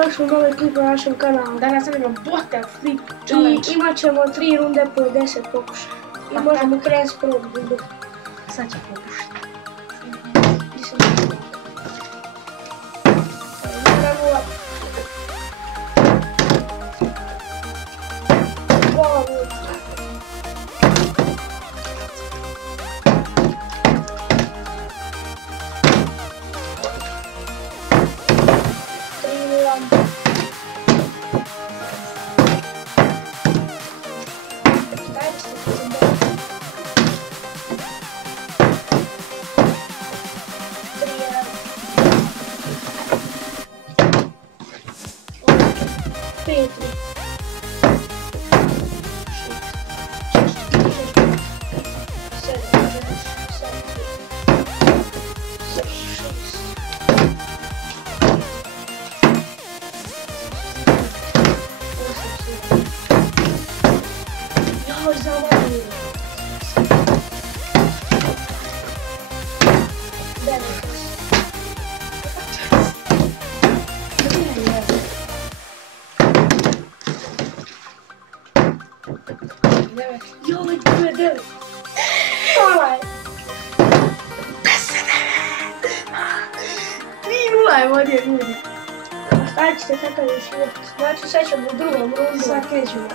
dobrodošli u novi klip na našem kanalu. Danas radimo Bottle Flip Challenge. I imat ćemo 3 runde po 10 pokušaja. I možemo krenuti s prvom rundom. Sad ću pokušati. Joj, 9. Hvala je. 3-0 je vodio ljudi. Stavit ćete kakav je život. Znači sad ćemo u drugom rundu. Sad krećemo.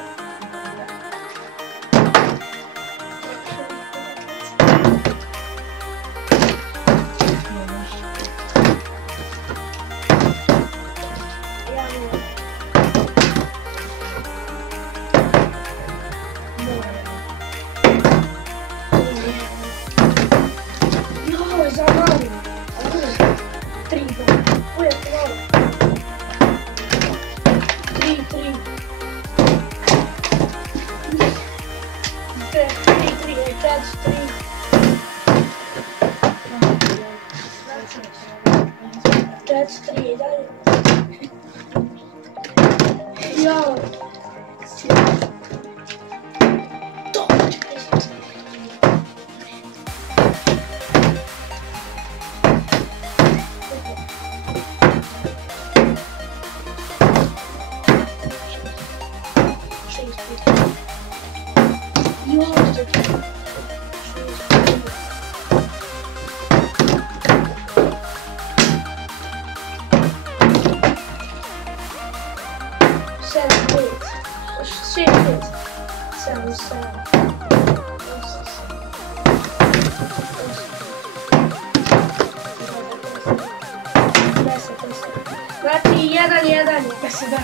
Znači 1-1. Da se da.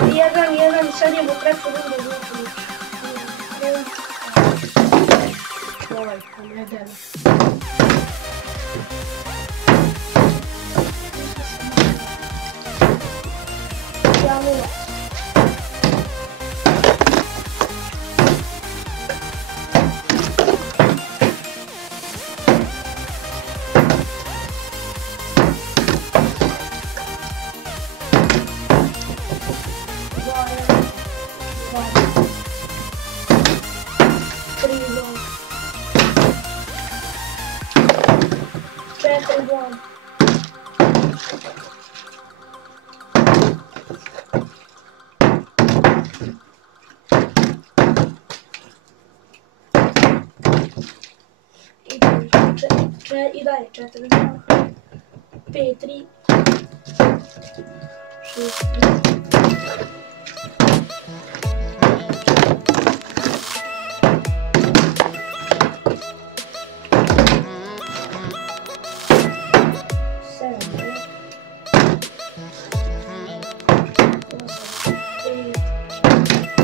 1-1 sad je u treću rundu. Ovaj pomedeno. Ja 0. I dalje 4-2, 5-3, 6-3.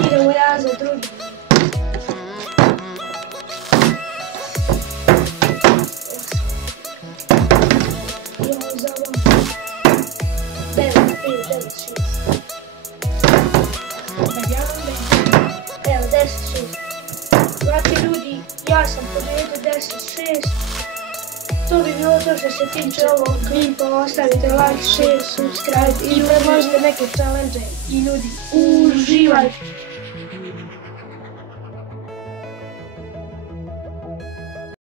Idemo ja za drugi. Evo 10-6. Znači ljudi, ja sam pobijedio 10-6. To bi bilo to što se tiče ovog klipa. Ostavite like, share, subscribe i predložite neke challenge. I ljudi, uživajte!